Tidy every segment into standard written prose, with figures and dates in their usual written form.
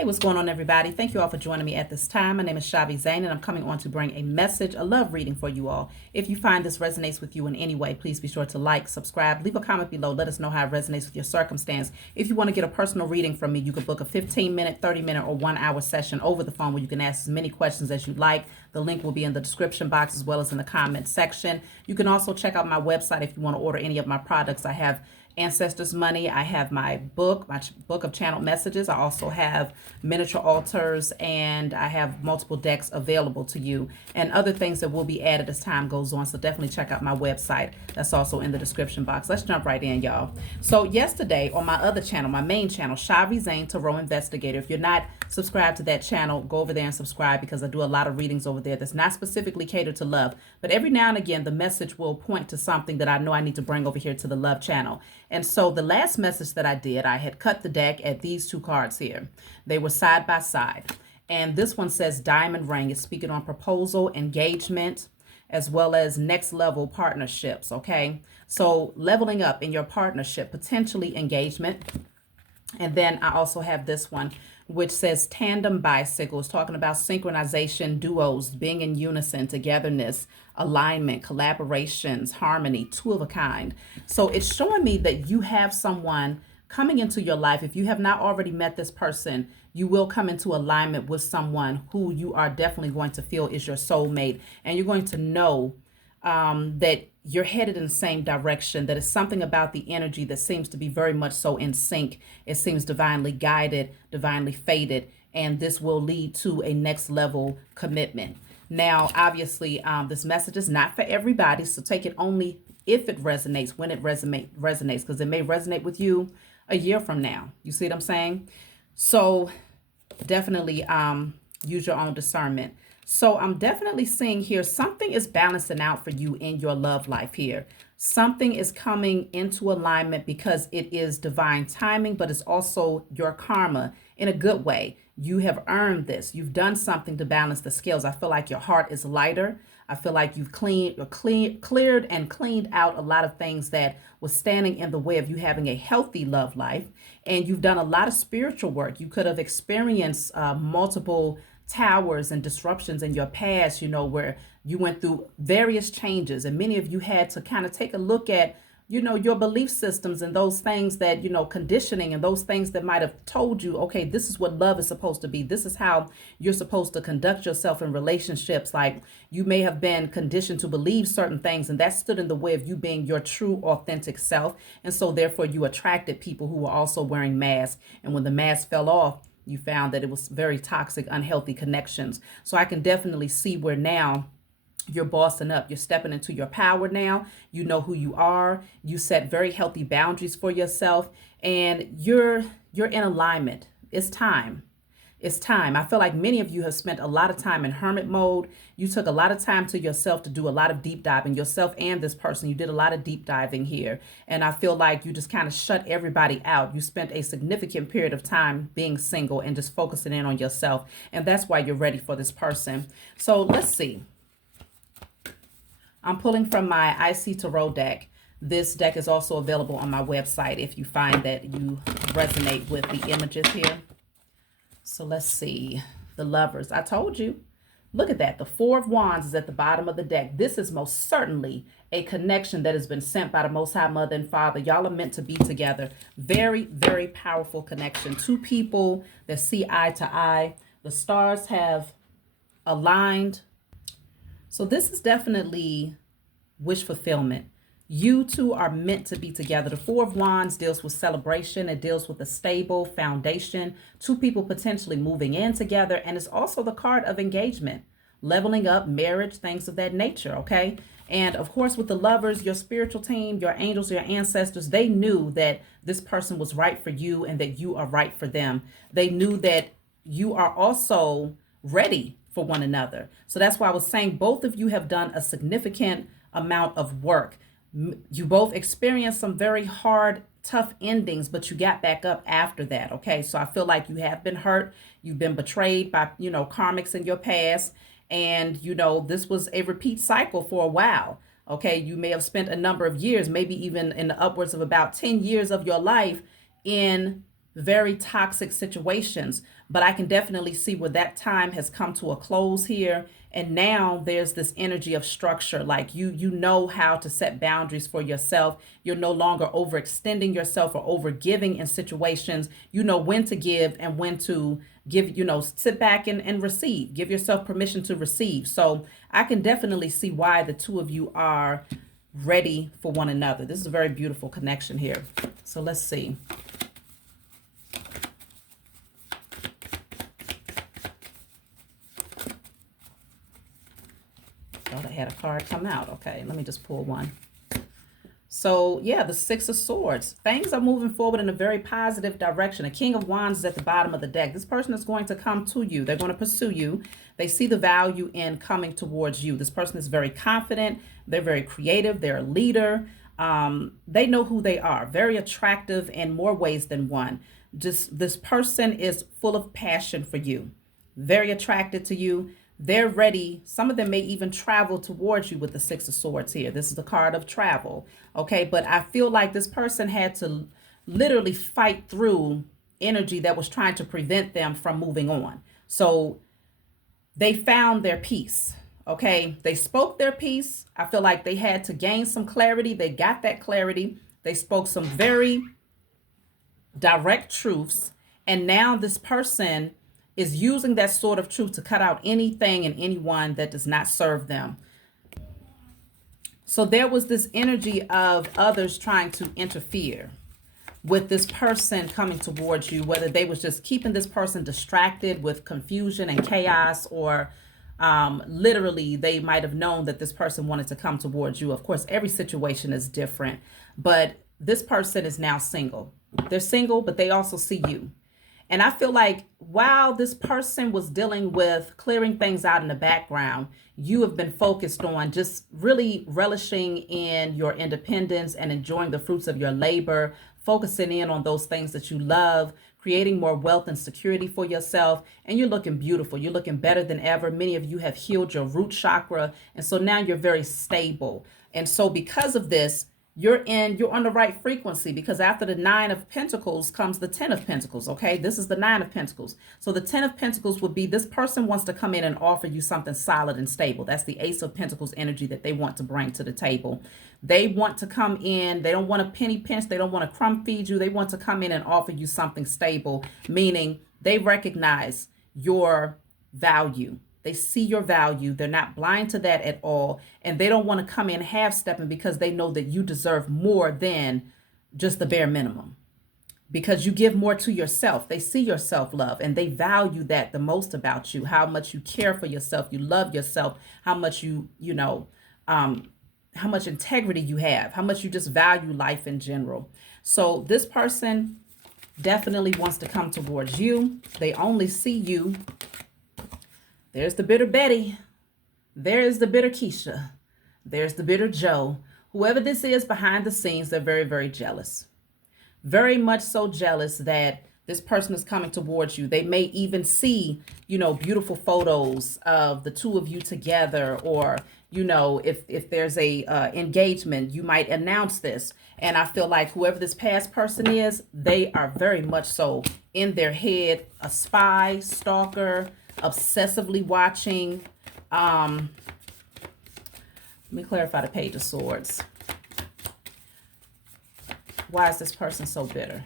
Hey, what's going on, everybody? Thank you all for joining me at this time. My name is Shavi Zane, and I'm coming on to bring a message, a love reading for you all. If you find this resonates with you in any way, please be sure to like, subscribe, leave a comment below. Let us know how it resonates with your circumstance. If you want to get a personal reading from me, you can book a 15-minute, 30-minute, or 1-hour session over the phone where you can ask as many questions as you like. The link will be in the description box as well as in the comment section. You can also check out my website if you want to order any of my products. I have Ancestors Money. I have my book of channeled messages. I also have miniature altars, and I have multiple decks available to you and other things that will be added as time goes on. So definitely check out my website. That's also in the description box. Let's jump right in, y'all. So yesterday on my other channel, my main channel, Shavi Zane Tarot Investigator. If you're not subscribed to that channel, go over there and subscribe, because I do a lot of readings over there that's not specifically catered to love. But every now and again, the message will point to something that I know I need to bring over here to the love channel. And so the last message that I did, I had cut the deck at these two cards here. They were side by side. And this one says Diamond Ring. It's speaking on proposal, engagement, as well as next level partnerships, okay? So leveling up in your partnership, potentially engagement. And then I also have this one, which says tandem bicycles, talking about synchronization, duos, being in unison, togetherness, alignment, collaborations, harmony, two of a kind. So it's showing me that you have someone coming into your life. If you have not already met this person, you will come into alignment with someone who you are definitely going to feel is your soulmate. And you're going to know that you're headed in the same direction, that it's something about the energy that seems to be very much so in sync. It seems divinely guided, divinely fated, and this will lead to a next level commitment. Now, obviously, this message is not for everybody, so take it only if it resonates, when it resonates, because it may resonate with you a year from now. You see what I'm saying? So definitely use your own discernment. So I'm definitely seeing here something is balancing out for you in your love life here. Something is coming into alignment because it is divine timing, but it's also your karma in a good way. You have earned this. You've done something to balance the scales. I feel like your heart is lighter. I feel like you've cleared and cleaned out a lot of things that was standing in the way of you having a healthy love life. And you've done a lot of spiritual work. You could have experienced multiple towers and disruptions in your past, where you went through various changes, and many of you had to kind of take a look at, your belief systems and those things that, conditioning and those things that might have told you, okay, this is what love is supposed to be. This is how you're supposed to conduct yourself in relationships. Like, you may have been conditioned to believe certain things, and that stood in the way of you being your true, authentic self. And so therefore you attracted people who were also wearing masks. And when the mask fell off, you found that it was very toxic, unhealthy connections. So I can definitely see where now you're bossing up. You're stepping into your power now. You know who you are. You set very healthy boundaries for yourself, and you're in alignment. It's time. It's time. I feel like many of you have spent a lot of time in hermit mode. You took a lot of time to yourself to do a lot of deep diving, yourself and this person. You did a lot of deep diving here. And I feel like you just kind of shut everybody out. You spent a significant period of time being single and just focusing in on yourself. And that's why you're ready for this person. So let's see. I'm pulling from my IC Tarot deck. This deck is also available on my website if you find that you resonate with the images here. So let's see. The Lovers. I told you. Look at that. The Four of Wands is at the bottom of the deck. This is most certainly a connection that has been sent by the Most High Mother and Father. Y'all are meant to be together. Very, very powerful connection. Two people that see eye to eye. The stars have aligned. So this is definitely wish fulfillment. You two are meant to be together. The Four of Wands deals with celebration. It deals with a stable foundation. Two people potentially moving in together. And it's also the card of engagement, leveling up, marriage, things of that nature, okay? And of course, with the Lovers, your spiritual team, your angels, your ancestors, they knew that this person was right for you and that you are right for them. They knew that you are also ready for one another. So that's why I was saying both of you have done a significant amount of work. You both experienced some very hard, tough endings, but you got back up after that. Okay. So I feel like you have been hurt. You've been betrayed by, karmics in your past. And, this was a repeat cycle for a while. Okay. You may have spent a number of years, maybe even in the upwards of about 10 years of your life in very toxic situations. But I can definitely see where that time has come to a close here. And now there's this energy of structure. Like you know how to set boundaries for yourself. You're no longer overextending yourself or overgiving in situations. You know when to give and when to give, sit back and receive. Give yourself permission to receive. So I can definitely see why the two of you are ready for one another. This is a very beautiful connection here. So let's see. Oh, they had a card come out. Okay, let me just pull one. So yeah, the Six of Swords. Things are moving forward in a very positive direction. A King of Wands is at the bottom of the deck. This person is going to come to you. They're going to pursue you. They see the value in coming towards you. This person is very confident. They're very creative. They're a leader. They know who they are. Very attractive in more ways than one. Just this person is full of passion for you. Very attracted to you. They're ready. Some of them may even travel towards you with the Six of Swords here. This is the card of travel. Okay, but I feel like this person had to literally fight through energy that was trying to prevent them from moving on. So they found their peace. Okay, they spoke their piece. I feel like they had to gain some clarity. They got that clarity. They spoke some very direct truths. And now this person is using that sort of truth to cut out anything and anyone that does not serve them. So there was this energy of others trying to interfere with this person coming towards you, whether they was just keeping this person distracted with confusion and chaos, or literally they might have known that this person wanted to come towards you. Of course, every situation is different, but this person is now single. They're single, but they also see you. And I feel like while this person was dealing with clearing things out in the background, you have been focused on just really relishing in your independence and enjoying the fruits of your labor, focusing in on those things that you love, creating more wealth and security for yourself. And you're looking beautiful. You're looking better than ever. Many of you have healed your root chakra. And so now you're very stable. And so because of this, you're on the right frequency, because after the Nine of Pentacles comes the Ten of Pentacles. Okay, this is the Nine of Pentacles. So the Ten of Pentacles would be this person wants to come in and offer you something solid and stable. That's the Ace of Pentacles energy that they want to bring to the table. They want to come in. They don't want to penny pinch. They don't want to crumb feed you. They want to come in and offer you something stable, meaning they recognize your value. They see your value. They're not blind to that at all. And they don't want to come in half-stepping, because they know that you deserve more than just the bare minimum, because you give more to yourself. They see your self-love and they value that the most about you, how much you care for yourself, you love yourself, how much how much integrity you have, how much you just value life in general. So this person definitely wants to come towards you. They only see you. There's the bitter Betty. There's the bitter Keisha. There's the bitter Joe. Whoever this is behind the scenes, they're very, very jealous. Very much so jealous that this person is coming towards you. They may even see, beautiful photos of the two of you together, or, if there's a engagement, you might announce this. And I feel like whoever this past person is, they are very much so in their head, a spy, stalker, obsessively watching. Let me clarify the Page of Swords. Why is this person so bitter?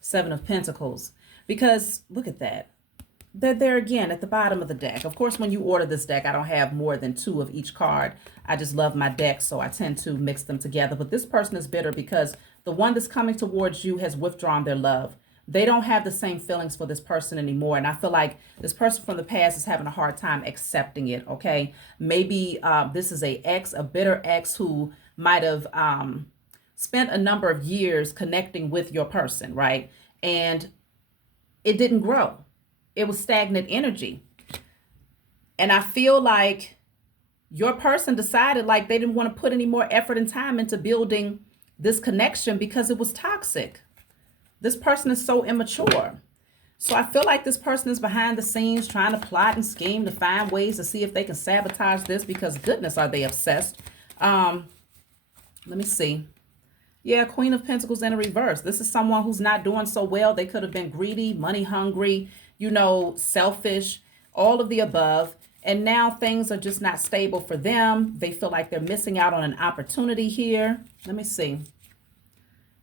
Seven of Pentacles. Because look at that. They're there again at the bottom of the deck. Of course, when you order this deck, I don't have more than two of each card. I just love my deck, so I tend to mix them together. But this person is bitter because the one that's coming towards you has withdrawn their love. They don't have the same feelings for this person anymore. And I feel like this person from the past is having a hard time accepting it, okay? Maybe this is a bitter ex who might have spent a number of years connecting with your person, right? And it didn't grow. It was stagnant energy. And I feel like your person decided like they didn't want to put any more effort and time into building this connection because it was toxic. This person is so immature. So I feel like this person is behind the scenes trying to plot and scheme to find ways to see if they can sabotage this, because goodness, are they obsessed. Let me see. Yeah, Queen of Pentacles in a reverse. This is someone who's not doing so well. They could have been greedy, money hungry, selfish, all of the above. And now things are just not stable for them. They feel like they're missing out on an opportunity here. Let me see.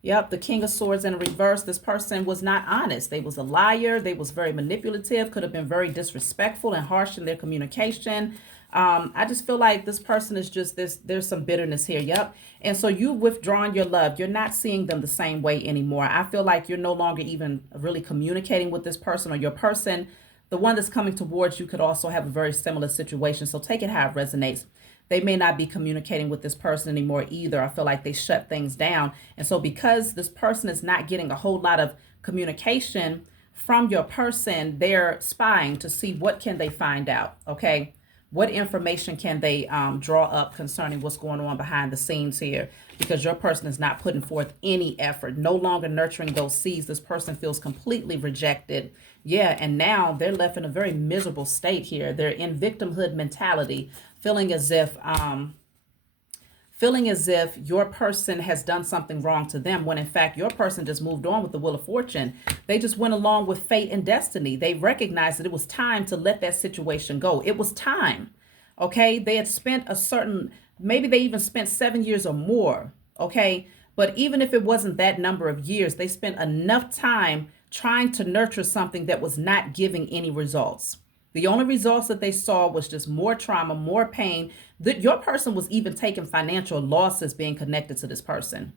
Yep, the King of Swords in reverse. This person was not honest. They was a liar. They was very manipulative, could have been very disrespectful and harsh in their communication. I just feel like this person is just this. There's some bitterness here. Yep. And so you withdrawn your love. You're not seeing them the same way anymore. I feel like you're no longer even really communicating with this person, or your person, the one that's coming towards you, could also have a very similar situation. So take it how it resonates. They may not be communicating with this person anymore either. I feel like they shut things down. And so because this person is not getting a whole lot of communication from your person, they're spying to see what can they find out, okay? What information can they draw up concerning what's going on behind the scenes here? Because your person is not putting forth any effort, no longer nurturing those seeds. This person feels completely rejected. Yeah, and now they're left in a very miserable state here. They're in victimhood mentality, feeling as if your person has done something wrong to them, when in fact your person just moved on with the wheel of fortune. They just went along with fate and destiny. They recognized that it was time to let that situation go. It was time. Okay, they had spent maybe they even spent 7 years or more. Okay, but even if it wasn't that number of years, they spent enough time trying to nurture something that was not giving any results. The only results that they saw was just more trauma, more pain. Your person was even taking financial losses being connected to this person.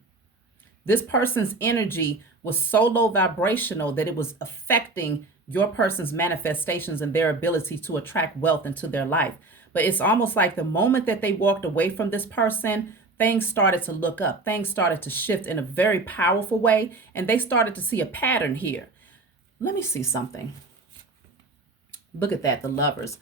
This person's energy was so low vibrational that it was affecting your person's manifestations and their ability to attract wealth into their life. But it's almost like the moment that they walked away from this person, things started to look up. Things started to shift in a very powerful way. And they started to see a pattern here. Let me see something. Look at that, the Lovers.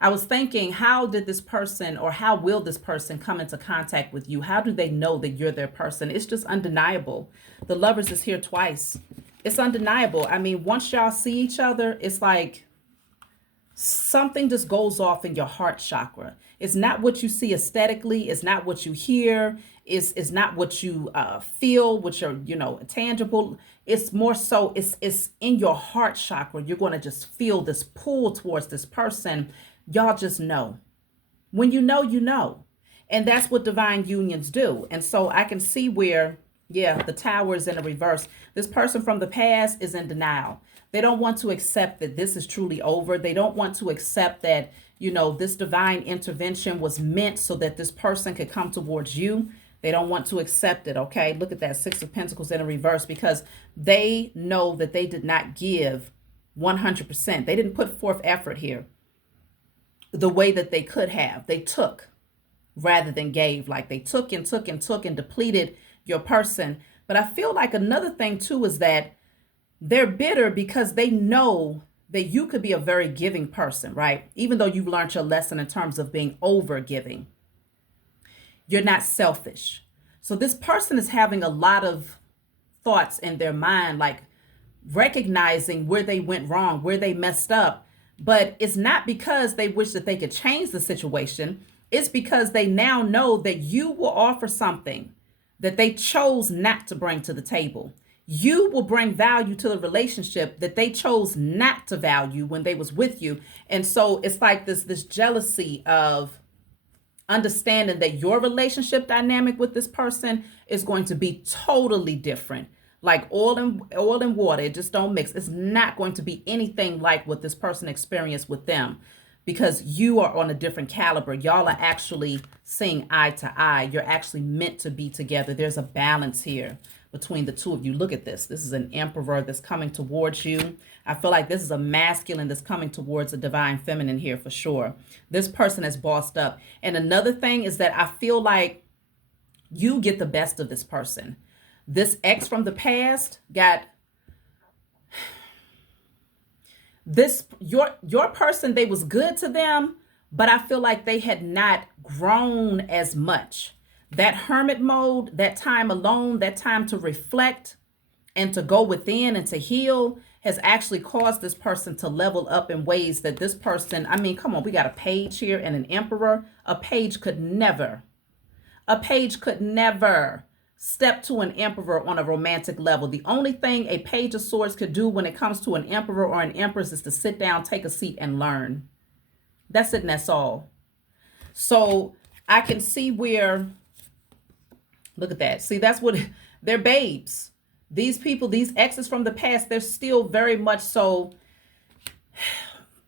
I was thinking, how did this person, or how will this person come into contact with you? How do they know that you're their person? It's just undeniable. The Lovers is here twice. It's undeniable. I mean, once y'all see each other, it's like something just goes off in your heart chakra. It's not what you see aesthetically. It's not what you hear. It's not what you feel, which are, tangible. It's more so, it's in your heart chakra. You're going to just feel this pull towards this person. Y'all just know. When you know, you know. And that's what divine unions do. And so I can see where, the Tower is in a reverse. This person from the past is in denial. They don't want to accept that this is truly over. They don't want to accept that, this divine intervention was meant so that this person could come towards you. They don't want to accept it, okay? Look at that, Six of Pentacles in a reverse, because they know that they did not give 100%. They didn't put forth effort here the way that they could have. They took rather than gave. Like they took and took and took and depleted your person. But I feel like another thing too is that they're bitter because they know that you could be a very giving person, right? Even though you've learned your lesson in terms of being over giving. You're not selfish. So this person is having a lot of thoughts in their mind, like recognizing where they went wrong, where they messed up. But it's not because they wish that they could change the situation. It's because they now know that you will offer something that they chose not to bring to the table. You will bring value to the relationship that they chose not to value when they was with you. And so it's like this jealousy of understanding that your relationship dynamic with this person is going to be totally different. Like oil and water, it just don't mix. It's not going to be anything like what this person experienced with them, because you are on a different caliber. Y'all are actually seeing eye to eye. You're actually meant to be together. There's a balance here between the two of you. Look at this. This is an Emperor that's coming towards you. I feel like this is a masculine that's coming towards a divine feminine here for sure. This person is bossed up. And another thing is that I feel like you get the best of this person. This ex from the past got this, your person, they was good to them, but I feel like they had not grown as much. That hermit mode, that time alone, that time to reflect and to go within and to heal has actually caused this person to level up in ways that this person, I mean, come on, we got a page here and an Emperor. A page could never A page could never step to an emperor on a romantic level. The only thing a page of swords could do when it comes to an emperor or an empress is to sit down, take a seat, and learn. That's it, and that's all. So I can see where, look at that. See, that's what, they're babes. These people, these exes from the past, they're still very much so,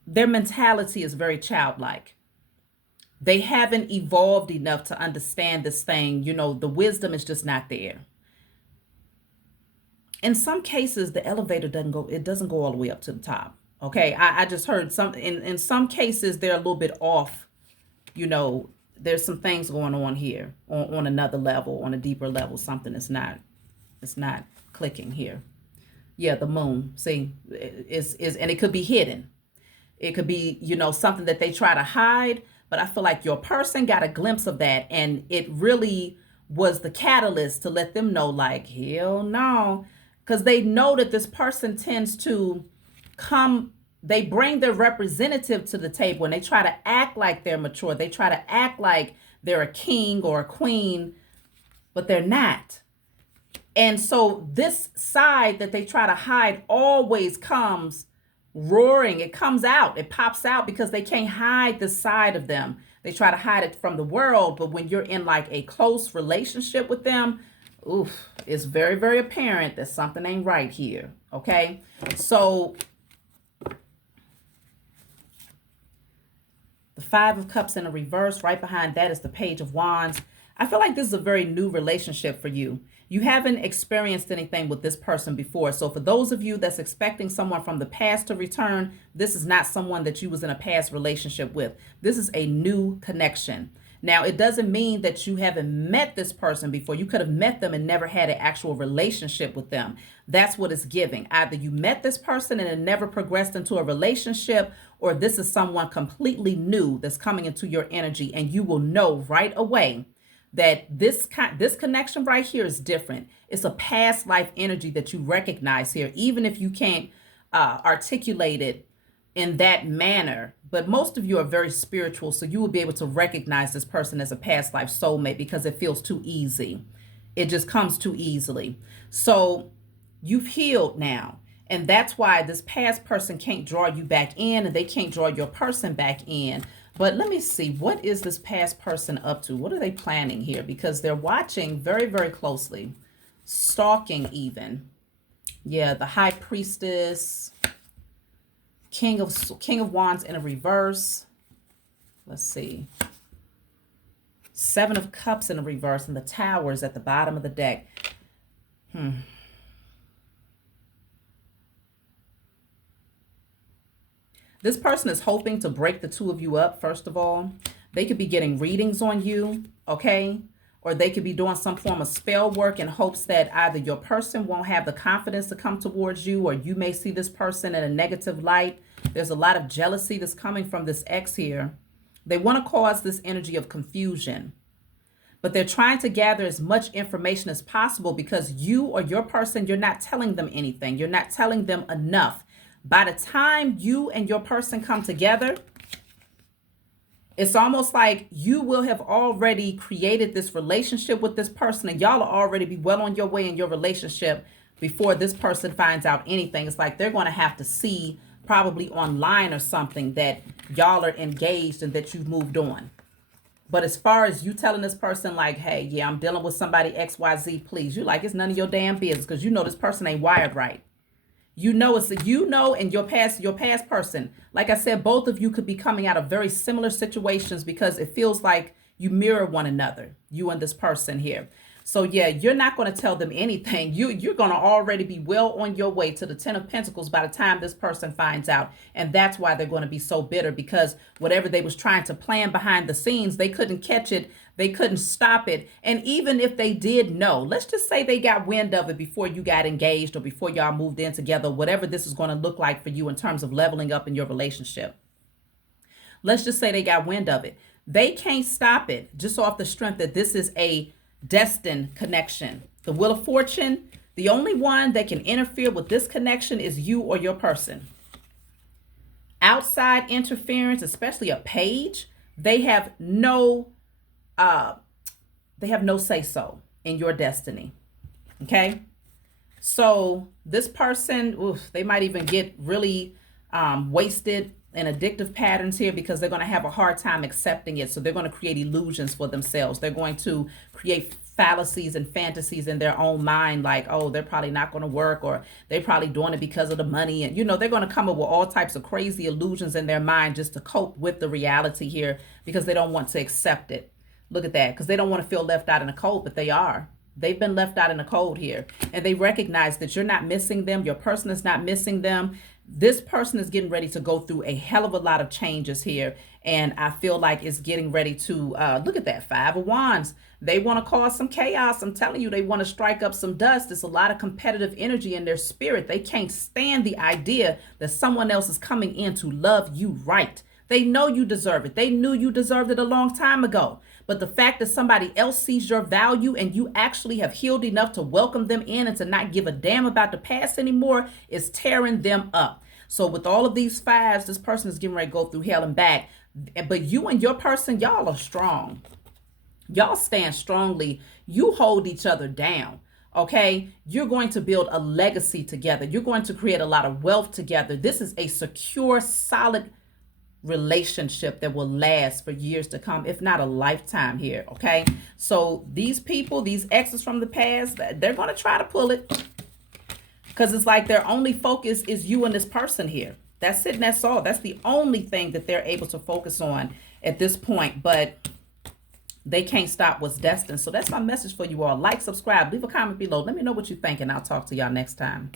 their mentality is very childlike. They haven't evolved enough to understand this thing. You know, the wisdom is just not there. In some cases, the elevator doesn't go all the way up to the top. Okay, I just heard in some cases, they're a little bit off. You know, there's some things going on here on another level, on a deeper level. Something it's not clicking here. Yeah, the moon, see, is and it could be hidden. It could be, you know, something that they try to hide. But I feel like your person got a glimpse of that, and it really was the catalyst to let them know, like, hell no. Because they know that this person tends to come, they bring their representative to the table, and they try to act like they're mature. They try to act like they're a king or a queen, but they're not. And so this side that they try to hide always comes roaring. It comes out, it pops out, because they can't hide the side of them. They try to hide it from the world, but when you're in like a close relationship with them, oof, it's very, very apparent that something ain't right here. Okay, so the Five of Cups in a reverse, right behind that is the Page of Wands. I feel like this is a very new relationship for you. You haven't experienced anything with this person before. So for those of you that's expecting someone from the past to return, this is not someone that you was in a past relationship with. This is a new connection. Now, it doesn't mean that you haven't met this person before. You could have met them and never had an actual relationship with them. That's what it's giving. Either you met this person and it never progressed into a relationship, or this is someone completely new that's coming into your energy, and you will know right away that this connection right here is different. It's a past life energy that you recognize here, even if you can't articulate it in that manner. But most of you are very spiritual, so you will be able to recognize this person as a past life soulmate because it feels too easy. It just comes too easily. So you've healed now. And that's why this past person can't draw you back in, and they can't draw your person back in. But let me see, what is this past person up to? What are they planning here? Because they're watching very, very closely. Stalking even. Yeah, the High Priestess. King of Wands in a reverse. Let's see. Seven of Cups in a reverse, and the Towers at the bottom of the deck. This person is hoping to break the two of you up, first of all. They could be getting readings on you, okay? Or they could be doing some form of spell work in hopes that either your person won't have the confidence to come towards you, or you may see this person in a negative light. There's a lot of jealousy that's coming from this ex here. They want to cause this energy of confusion, but they're trying to gather as much information as possible because you or your person, you're not telling them anything. You're not telling them enough. By the time you and your person come together, it's almost like you will have already created this relationship with this person, and y'all will already be well on your way in your relationship before this person finds out anything. It's like they're going to have to see probably online or something that y'all are engaged and that you've moved on. But as far as you telling this person like, hey, yeah, I'm dealing with somebody XYZ, please, you like, it's none of your damn business, because you know this person ain't wired right. You know, and your past person, like I said, both of you could be coming out of very similar situations because it feels like you mirror one another, you and this person here. So yeah, you're not going to tell them anything. You're going to already be well on your way to the Ten of Pentacles by the time this person finds out. And that's why they're going to be so bitter, because whatever they was trying to plan behind the scenes, they couldn't catch it. They couldn't stop it. And even if they did know, let's just say they got wind of it before you got engaged or before y'all moved in together, whatever this is going to look like for you in terms of leveling up in your relationship. Let's just say they got wind of it. They can't stop it just off the strength that this is a destined connection. The Wheel of Fortune, the only one that can interfere with this connection is you or your person. Outside interference, especially a page, they have no They have no say-so in your destiny. Okay? So this person, they might even get really wasted in addictive patterns here because they're going to have a hard time accepting it. So they're going to create illusions for themselves. They're going to create fallacies and fantasies in their own mind, like, oh, they're probably not going to work, or they're probably doing it because of the money. And, they're going to come up with all types of crazy illusions in their mind just to cope with the reality here because they don't want to accept it. Look at that, because they don't want to feel left out in the cold, but they are. They've been left out in the cold here, and they recognize that you're not missing them. Your person is not missing them. This person is getting ready to go through a hell of a lot of changes here, and I feel like it's getting ready to, look at that, 5 of Wands. They want to cause some chaos. I'm telling you, they want to strike up some dust. There's a lot of competitive energy in their spirit. They can't stand the idea that someone else is coming in to love you right. They know you deserve it. They knew you deserved it a long time ago. But the fact that somebody else sees your value and you actually have healed enough to welcome them in and to not give a damn about the past anymore is tearing them up. So with all of these 5s, this person is getting ready to go through hell and back. But you and your person, y'all are strong. Y'all stand strongly. You hold each other down. Okay, you're going to build a legacy together. You're going to create a lot of wealth together. This is a secure, solid relationship that will last for years to come, if not a lifetime here. Okay, so these people, these exes from the past, they're going to try to pull it because it's like their only focus is you and this person here. That's it, and that's all. That's the only thing that they're able to focus on at this point, but they can't stop what's destined. So that's my message for you all. Like, subscribe, leave a comment below. Let me know what you think, and I'll talk to y'all next time.